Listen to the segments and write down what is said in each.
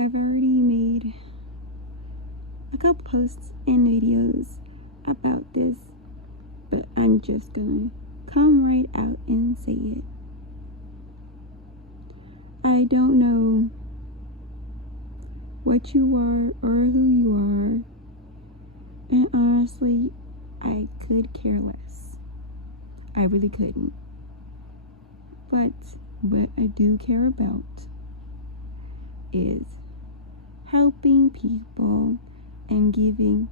I've already made a couple posts and videos about this, but I'm just gonna come right out and say it. I don't know what you are or who you are, and honestly, I could care less. I really couldn't. But what I do care about is helping people and giving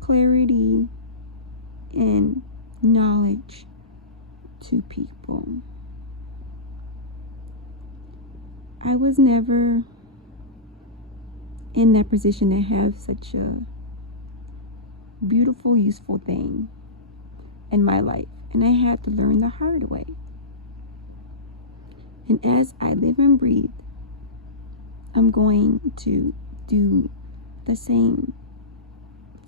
clarity and knowledge to people. I was never in that position to have such a beautiful, useful thing in my life, and I had to learn the hard way. And as I live and breathe, I'm going to do the same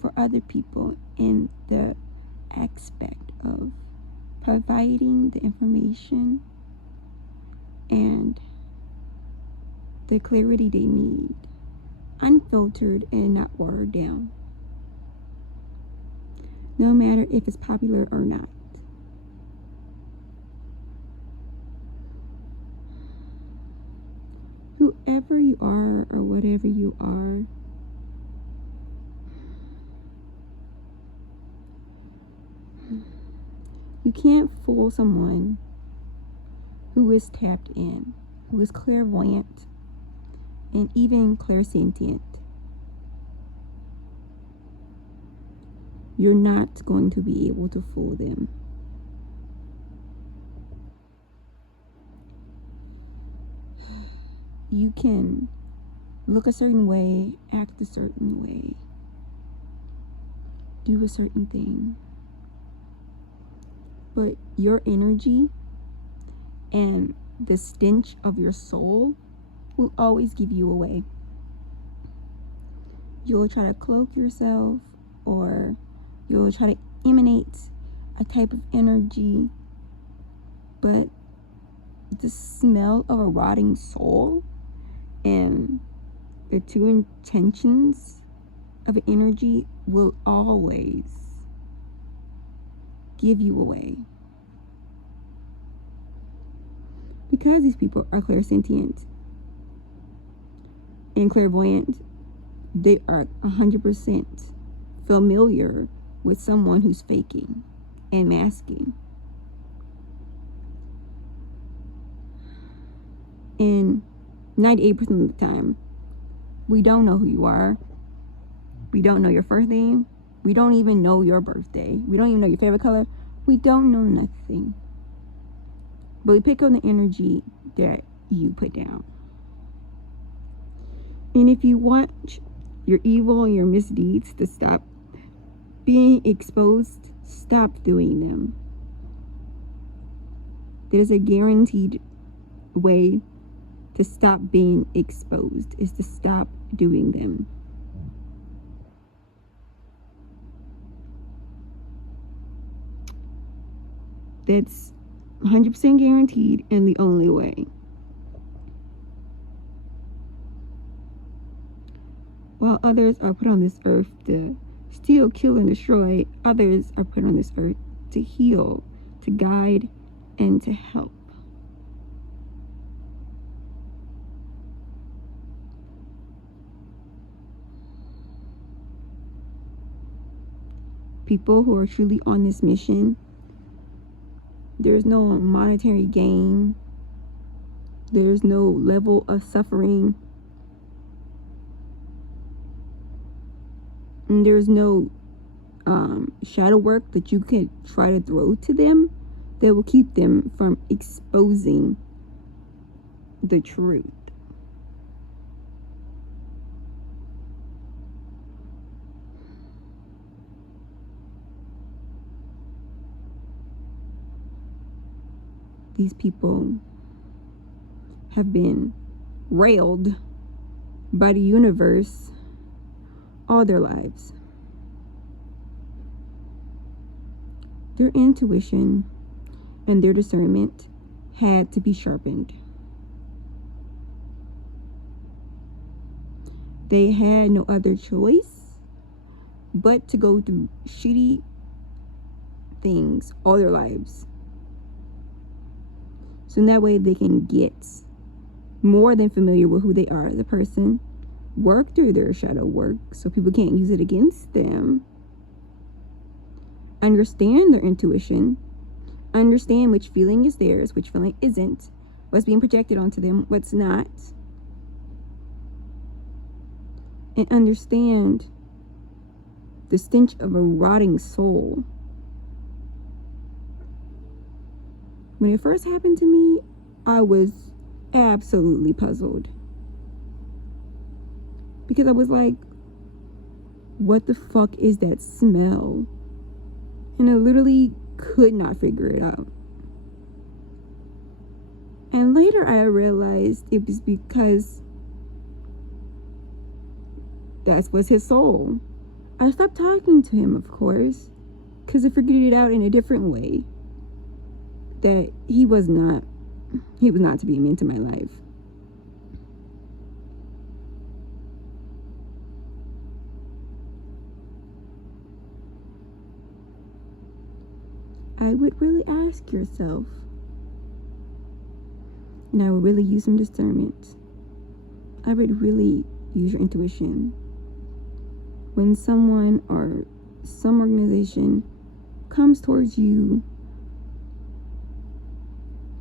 for other people in the aspect of providing the information and the clarity they need, unfiltered and not watered down, no matter if it's popular or not. Whoever you are or whatever you are, you can't fool someone who is tapped in, who is clairvoyant, and even clairsentient. You're not going to be able to fool them. You can look a certain way, act a certain way, do a certain thing, but your energy and the stench of your soul will always give you away. You'll try to cloak yourself, or you'll try to emanate a type of energy, but the smell of a rotting soul and the true intentions of energy will always give you away. Because these people are clairsentient and clairvoyant, they are 100% familiar with someone who's faking and masking. And 98% of the time, we don't know who you are. We don't know your first name. We don't even know your birthday. We don't even know your favorite color. We don't know nothing. But we pick up the energy that you put down. And if you want your evil and your misdeeds to stop being exposed, stop doing them. There's a guaranteed way to stop being exposed, is to stop doing them. That's 100% guaranteed and the only way. While others are put on this earth to steal, kill, and destroy, others are put on this earth to heal, to guide, and to help. People who are truly on this mission, there's no monetary gain. There's no level of suffering. And there's no shadow work that you could try to throw to them that will keep them from exposing the truth. These people have been railed by the universe all their lives. Their intuition and their discernment had to be sharpened. they had no other choice but to go through shitty things all their lives. So in that way they can get more than familiar with who they are as a person, work through their shadow work so people can't use it against them, understand their intuition, understand which feeling is theirs, which feeling isn't, what's being projected onto them, what's not, and understand the stench of a rotting soul. When it first happened to me, I was absolutely puzzled. Because I was like, what the fuck is that smell? And I literally could not figure it out. And later I realized it was because that was his soul. I stopped talking to him, of course, because I figured it out in a different way. That he was not to be into my life. I would really ask yourself, and I would really use some discernment. I would really use your intuition. When someone or some organization comes towards you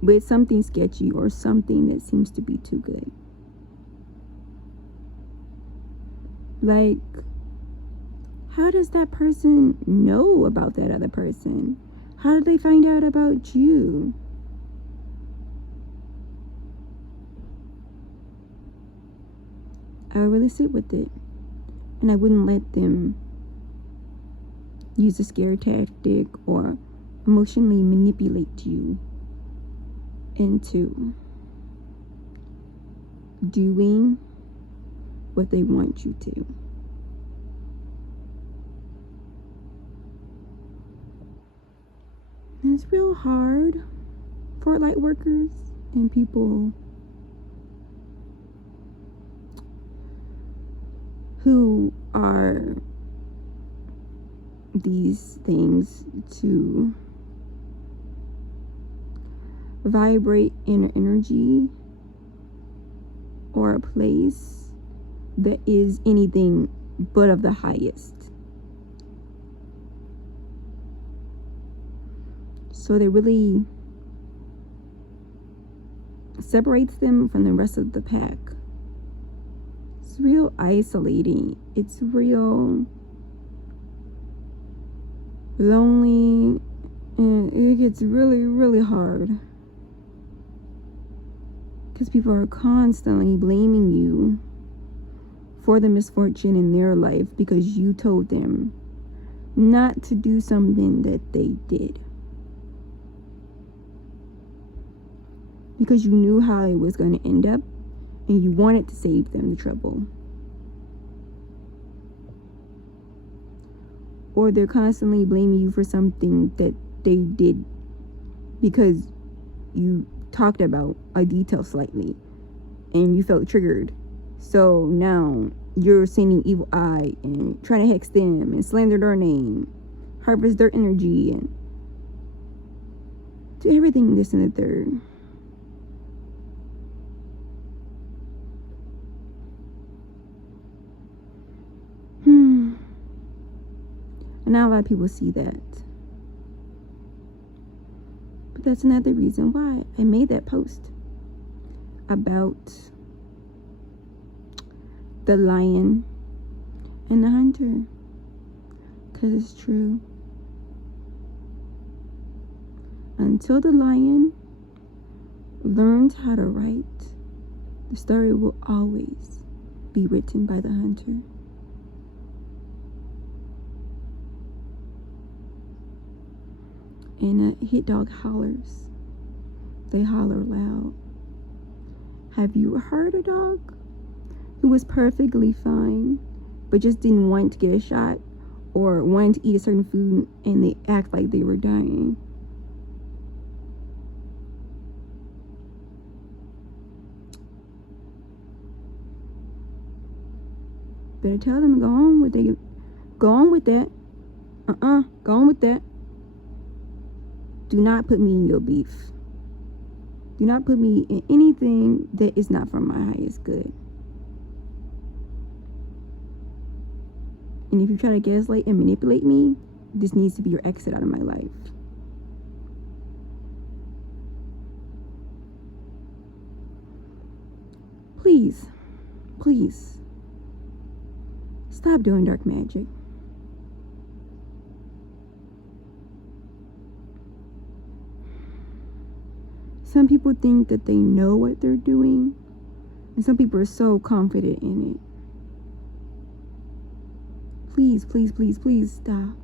with something sketchy or something that seems to be too good. Like, how does that person know about that other person? How did they find out about you? I would really sit with it. And I wouldn't let them use a scare tactic or emotionally manipulate you into doing what they want you to. And it's real hard for light workers and people who are these things to vibrate in an energy or a place that is anything but of the highest. So that really separates them from the rest of the pack. It's real isolating. It's real lonely, and it gets really, really hard. Because people are constantly blaming you for the misfortune in their life because you told them not to do something that they did. Because you knew how it was going to end up and you wanted to save them the trouble. Or they're constantly blaming you for something that they did because you talked about a detail slightly and you felt triggered. So now you're sending evil eye and trying to hex them and slander their name, harvest their energy, and do everything this and the third. And not a lot of people see that. But that's another reason why I made that post about the lion and the hunter. Because it's true. Until the lion learns how to write, the story will always be written by the hunter. And a hit dog hollers. They holler loud. Have you heard a dog who was perfectly fine, but just didn't want to get a shot or wanted to eat a certain food and they act like they were dying? better tell them, go on with it. Go on with that. Go on with that. Do not put me in your beef. Do not put me in anything that is not for my highest good. And if you try to gaslight and manipulate me, this needs to be your exit out of my life. Please, please, stop doing dark magic. Some people think that they know what they're doing, and some people are so confident in it. Please, please, please, please stop.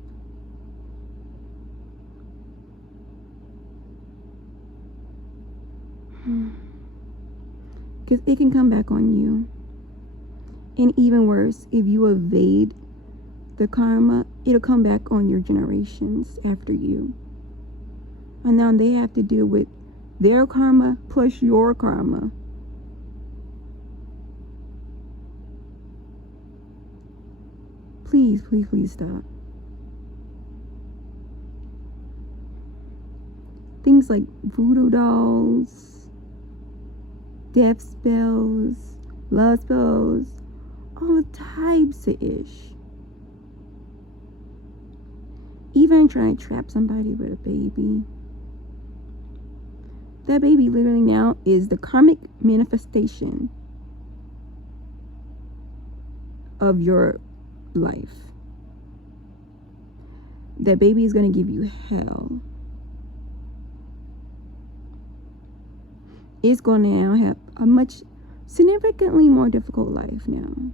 Because it can come back on you. And even worse, if you evade the karma, it'll come back on your generations after you. And now they have to deal with their karma plus your karma. Please, please, please stop. Things like voodoo dolls, death spells, love spells, all types of ish. Even trying to trap somebody with a baby. That baby literally now is the karmic manifestation of your life. That baby is going to give you hell. It's going to now have a much significantly more difficult life now.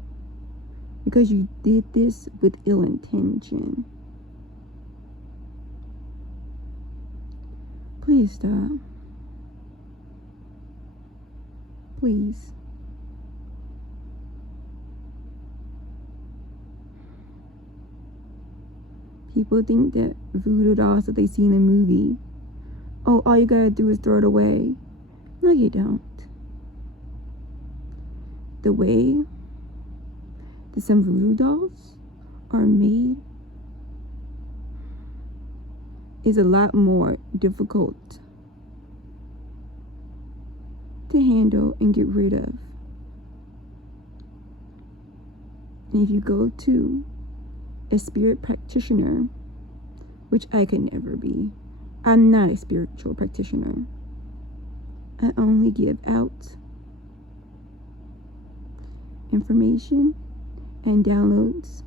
Because you did this with ill intention. Please stop. Please. People think that voodoo dolls that they see in the movie, oh, all you gotta do is throw it away. No, you don't. The way that some voodoo dolls are made is a lot more difficult to handle and get rid of. And if you go to a spirit practitioner, which I could never be, I'm not a spiritual practitioner. I only give out information and downloads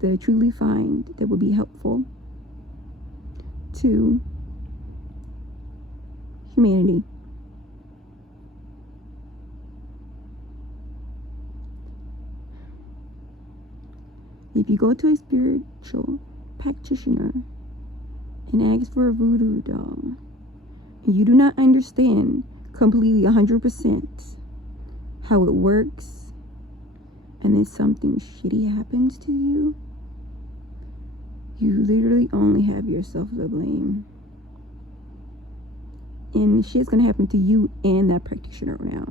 that I truly find that will be helpful to humanity. If you go to a spiritual practitioner and ask for a voodoo doll, and you do not understand completely 100% how it works, and then something shitty happens to you, you literally only have yourself to blame. And shit's gonna happen to you and that practitioner now.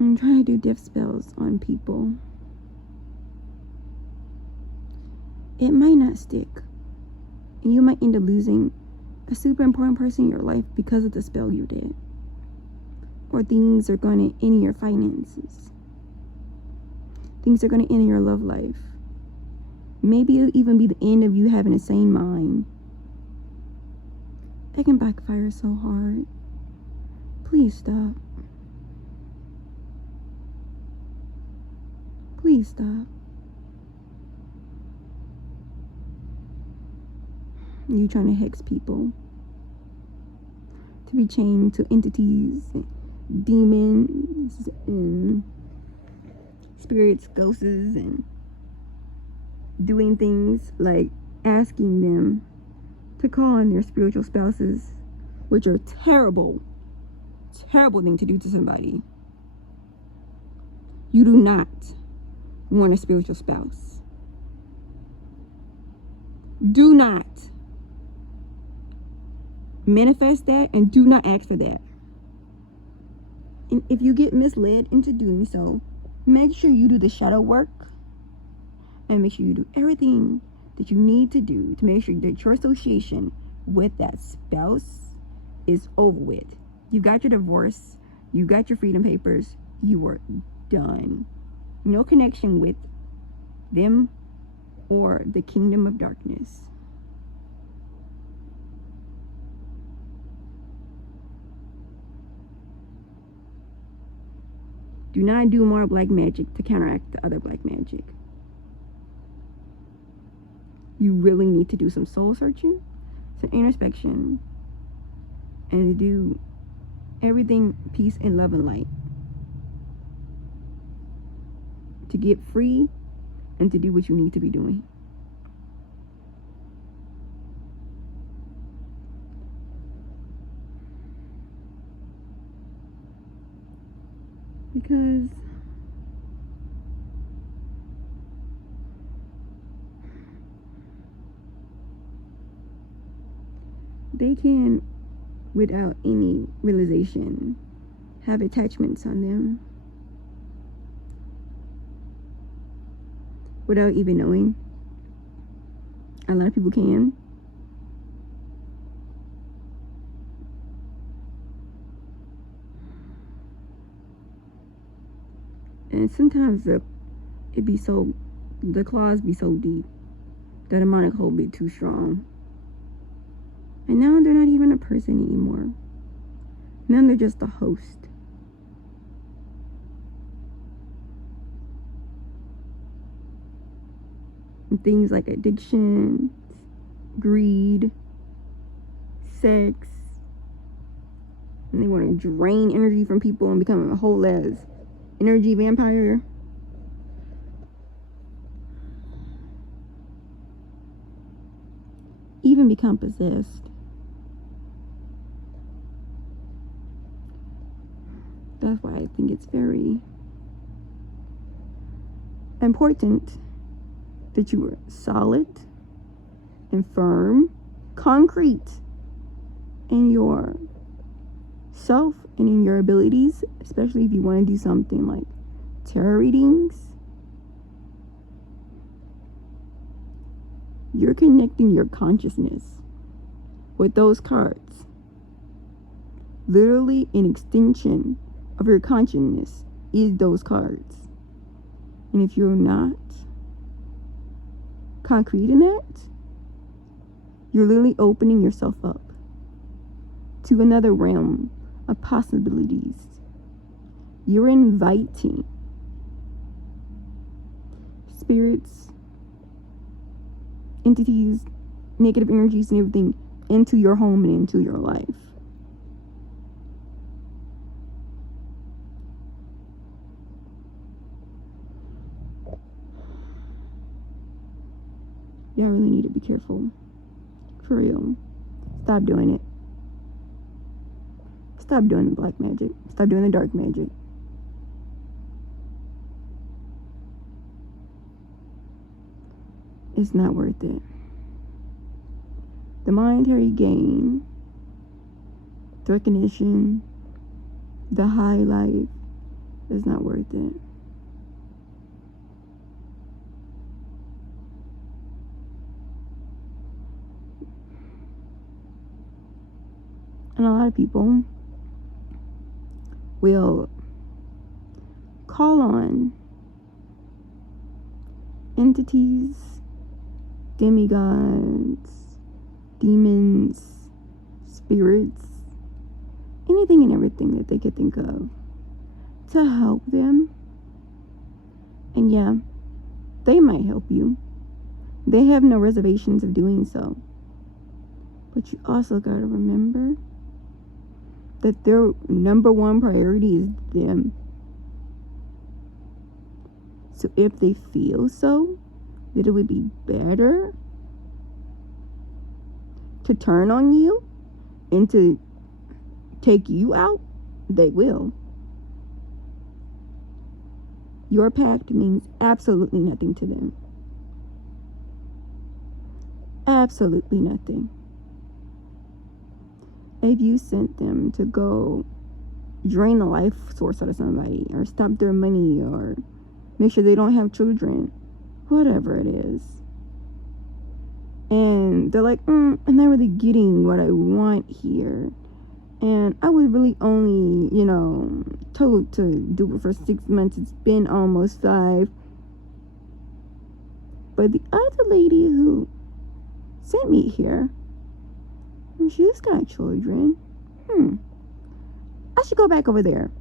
I'm trying to do death spells on people. It might not stick. And you might end up losing a super important person in your life because of the spell you did. Or things are going to end in your finances. Things are going to end in your love life. Maybe it'll even be the end of you having a sane mind. That can backfire so hard. Please stop. Please stop. You trying to hex people to be chained to entities, demons, and spirits, ghosts, and doing things like asking them to call on their spiritual spouses, which are terrible thing to do to somebody. You do not want a spiritual spouse. Do not manifest that and do not ask for that. And if you get misled into doing so, make sure you do the shadow work and make sure you do everything that you need to do to make sure that your association with that spouse is over with. You got your divorce, you got your freedom papers, you are done. No connection with them or the kingdom of darkness. Do not do more black magic to counteract the other black magic. You really need to do some soul searching, some introspection, and to do everything peace and love and light. To get free and to do what you need to be doing. Because they can, without any realization, have attachments on them without even knowing. A lot of people can. And sometimes the claws be so deep, the demonic hold be too strong. And now they're not even a person anymore. Now they're just a host. And things like addiction, greed, sex. And they want to drain energy from people and become a whole ass energy vampire. Even become possessed. That's why I think it's very important that you are solid and firm, concrete in your self and in your abilities, especially if you want to do something like tarot readings. You're connecting your consciousness with those cards. Literally an extension of your consciousness is those cards. And if you're not concrete in that, you're literally opening yourself up to another realm of possibilities. You're inviting spirits, entities, negative energies, and everything into your home and into your life. Y'all really need to be careful. For real. Stop doing it. Stop doing the black magic. Stop doing the dark magic. It's not worth it. The monetary gain, the recognition, the high life is not worth it. And a lot of people will call on entities, demigods, demons, spirits, anything and everything that they could think of to help them. And yeah, they might help you. They have no reservations of doing so. But you also gotta remember that their number one priority is them. So if they feel so, that it would be better to turn on you and to take you out, they will. Your pact means absolutely nothing to them. Absolutely nothing. if you sent them to go drain the life source out of somebody, or stop their money, or make sure they don't have children, whatever it is, and they're like, I'm not really getting what I want here, and I was really only, told to do it for 6 months. It's been almost 5. But the other lady who sent me here, she's got children. I should go back over there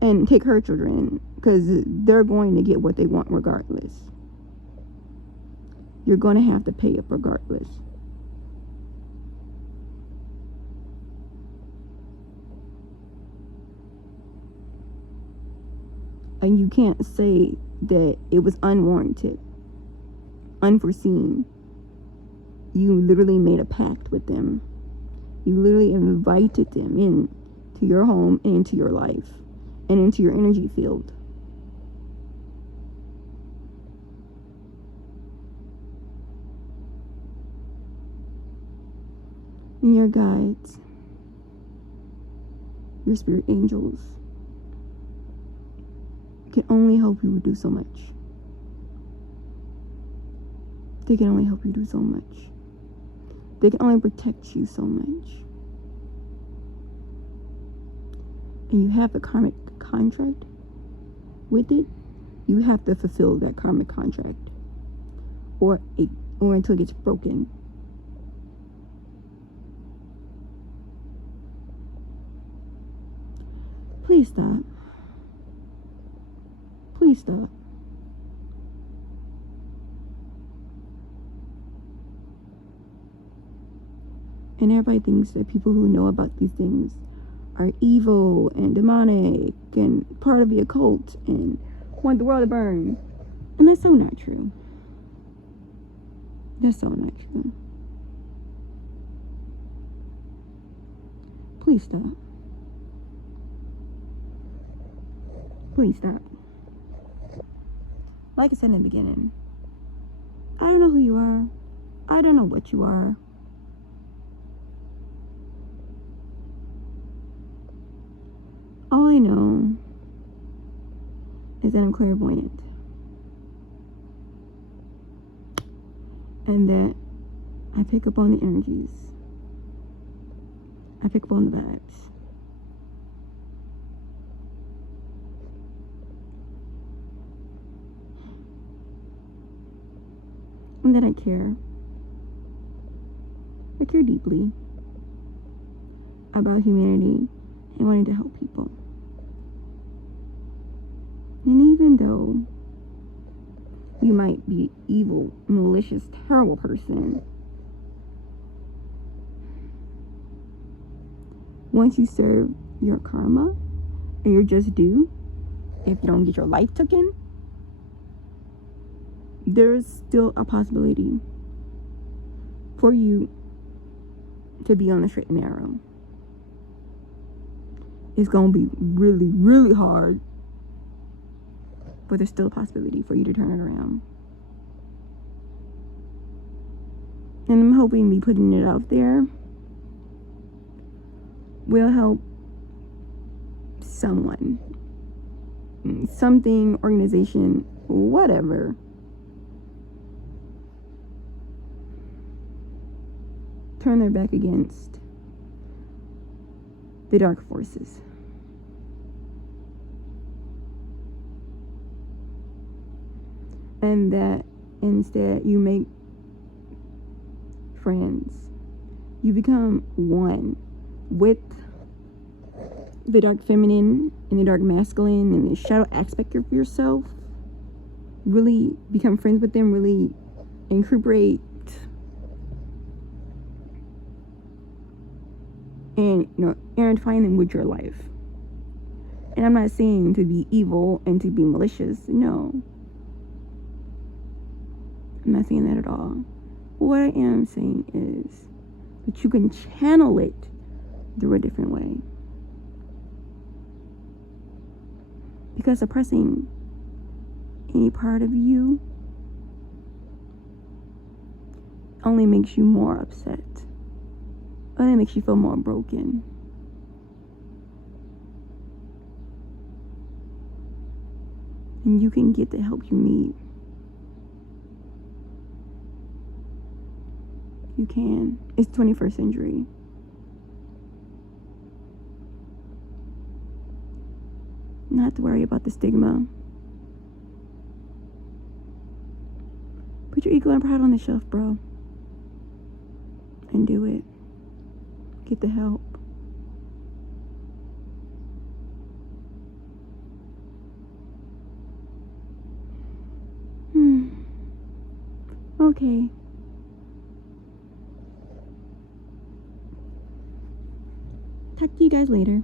and take her children, because they're going to get what they want regardless. You're going to have to pay up regardless. And you can't say that it was unwarranted, unforeseen. You literally made a pact with them. You literally invited them in to your home and into your life and into your energy field. And your guides, your spirit angels, can only help you do so much. They can only help you do so much. They can only protect you so much. And you have a karmic contract with it. You have to fulfill that karmic contract, or until it gets broken. Please stop. Please stop. And everybody thinks that people who know about these things are evil and demonic and part of the occult and want the world to burn. And that's so not true. That's so not true. Please stop. Please stop. Like I said in the beginning, I don't know who you are. I don't know what you are. All I know is that I'm clairvoyant. And that I pick up on the energies. I pick up on the vibes. And that I care. I care deeply about humanity and wanting to help people. And even though you might be evil, malicious, terrible person, once you serve your karma and your just due, if you don't get your life taken, there's still a possibility for you to be on the straight and narrow. It's gonna be really, really hard, but there's still a possibility for you to turn it around. And I'm hoping me putting it out there will help someone, something, organization, whatever, turn their back against the dark forces. And that instead you make friends. You become one with the dark feminine and the dark masculine and the shadow aspect of yourself. Really become friends with them, really incorporate and intertwine them with your life. And I'm not saying to be evil and to be malicious. No, I'm not saying that at all. What I am saying is that you can channel it through a different way. Because suppressing any part of you only makes you more upset And it makes you feel more broken. And you can get the help you need. You can. It's 21st century. Not to worry about the stigma. Put your ego and pride on the shelf, bro. And do it. Get the help. Okay. Talk to you guys later.